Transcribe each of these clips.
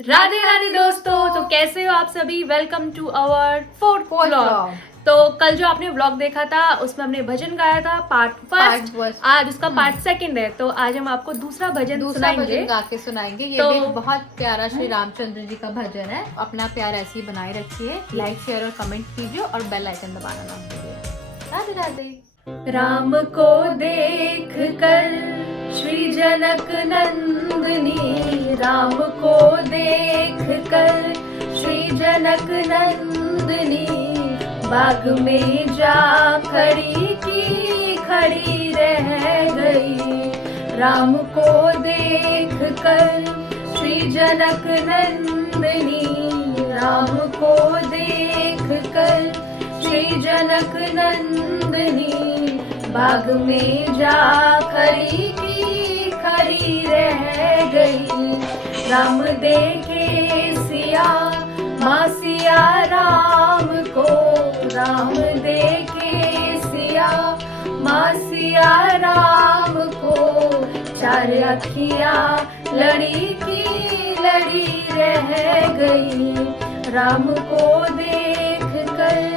राधे राधे दोस्तों, तो कैसे हो आप सभी। Welcome to our fourth vlog. तो कल जो आपने व्लॉग देखा था उसमें हमने भजन गाया था पार्ट फर्स्ट। आज उसका पार्ट सेकंड है, तो आज हम आपको दूसरा भजन गा के सुनाएंगे। ये तो भी बहुत प्यारा श्री रामचंद्र जी का भजन है। अपना प्यार ऐसे ही बनाए रखिए, लाइक शेयर और कमेंट कीजिए और बेल आइकन दबाना ना भूलिए। राधे राधे। राम को देख कर श्री जनक नंदनी, राम को देख कर श्री जनक नंदनी, बाग में जा खड़ी की खड़ी रह गई। राम को देख कर श्री जनक नंदनी, राम को देख कर श्री जनक नंदनी, बाग में जा खड़ी की खड़ी रह गई। राम देखे सिया माँ सिया राम को, राम देखे सिया माँ सिया राम को, चार अखियाँ लड़ी की लड़ी रह गई। राम को देख कर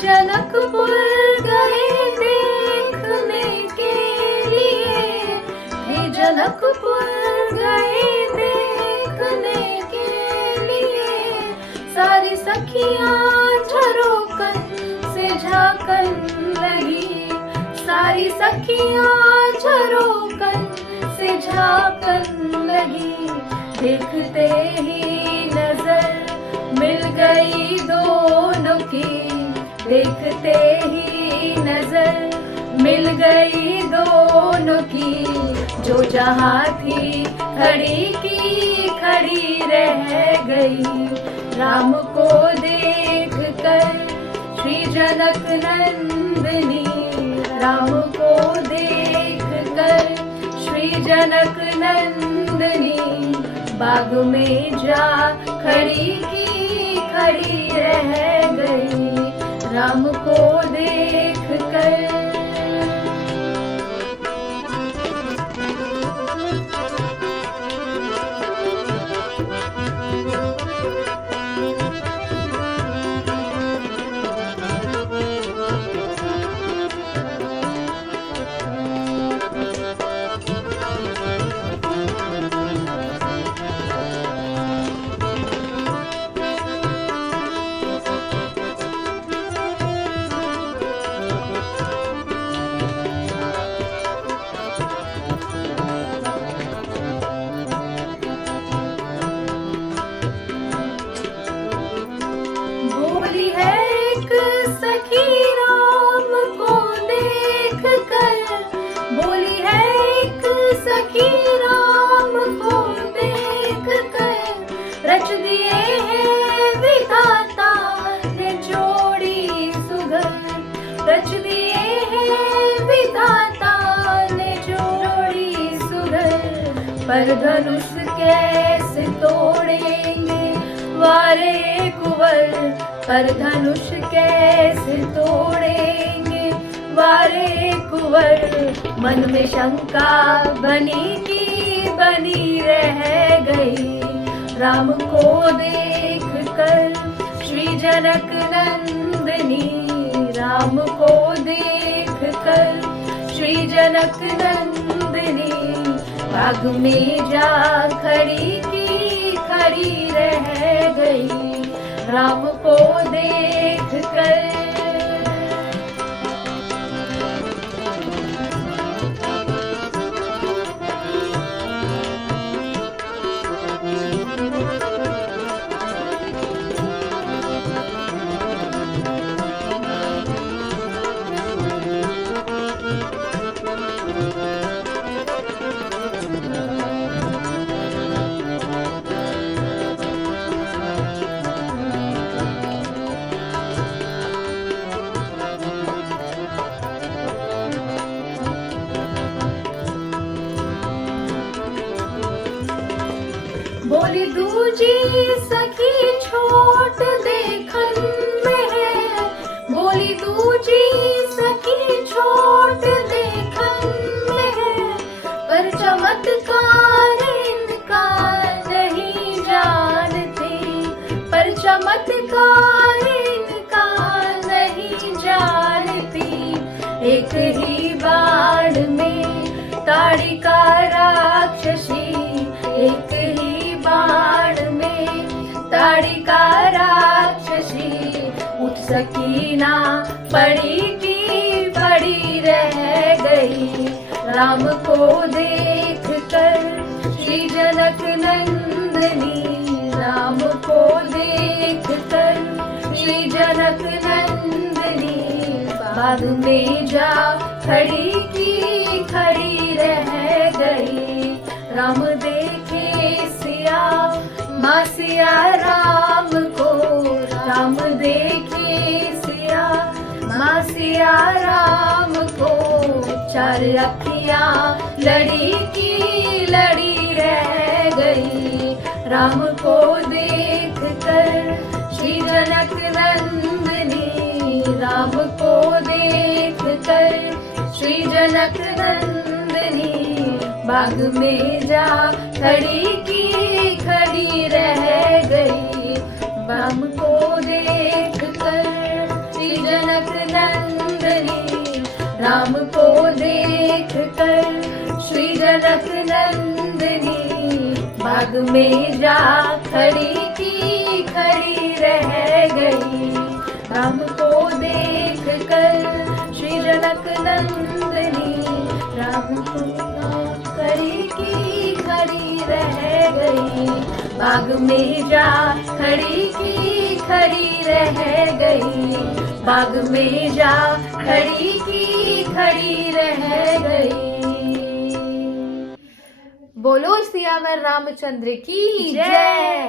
जनकपुर गए देखने के लिए, हे जनकपुर गए देखने के लिए, सारी सखियां झरोकन से झांकन लगी, सारी सखियां झरोकन से झांकन लगी। देखते ही नजर मिल गई दोनों की, देखते ही नजर मिल गई दोनों की, जो जहाँ थी खड़ी की खड़ी रह गई। राम को देख कर श्री जनक नंदनी, राम को देख कर श्री जनक नंदनी, बाग में जा खड़ी की खड़ी रह गई। राम को देख कर रच दिए हैं विधाता ने जोड़ी सुघर, रच दिए हैं विधाता ने जोड़ी सुघर, पर धनुष कैसे तोड़ेंगे वारे कुंवर, पर धनुष कैसे तोड़ेंगे वारे कुंवर। मन में शंका बनी की बनी रह गई। राम को देख कर श्री जनक नंदनी, राम को देख कर श्री जनक नंदनी, बाग में जा खड़ी की खड़ी रह गई। राम को देख कर बोली दूजी सखी छोट देखन में है, बोली दूजी सखी छोट देखन में है, पर चमत्कार इनका नहीं जानती, पर चमत्कार इनका नहीं जानती। एक ही बाण में ताड़िका राक्षसी, एक ही बाण में ताड़िका राक्षसी, उठ सकी ना पड़ी की पड़ी रह गई। राम को देख कर श्री जनक नंदनी, राम को देख कर श्री जनक नंदनी, बाग में जा खड़ी की खड़ी रह गई। राम देखे सिया माँ सिया राम को, राम देखे सिया माँ सिया राम को, चार अखियाँ लड़ी की लड़ी रह गई। राम को देख कर श्री जनक नंदनी, राम को देख कर श्री जनक नंदनी, बाग में जा खड़ी की खड़ी रह गई। राम को देख कर श्री जनक नंदनी, राम को देख कर श्री जनक नंदनी, बाग में जा खड़ी की खड़ी रह गई। राम को देख कर श्री जनक नंदनी, राम को खड़ी की खड़ी रह गई। बाग में जा खड़ी की खड़ी रह गई, बाग में जा खड़ी की खड़ी रह गई। बोलो सियावर रामचंद्र की जय।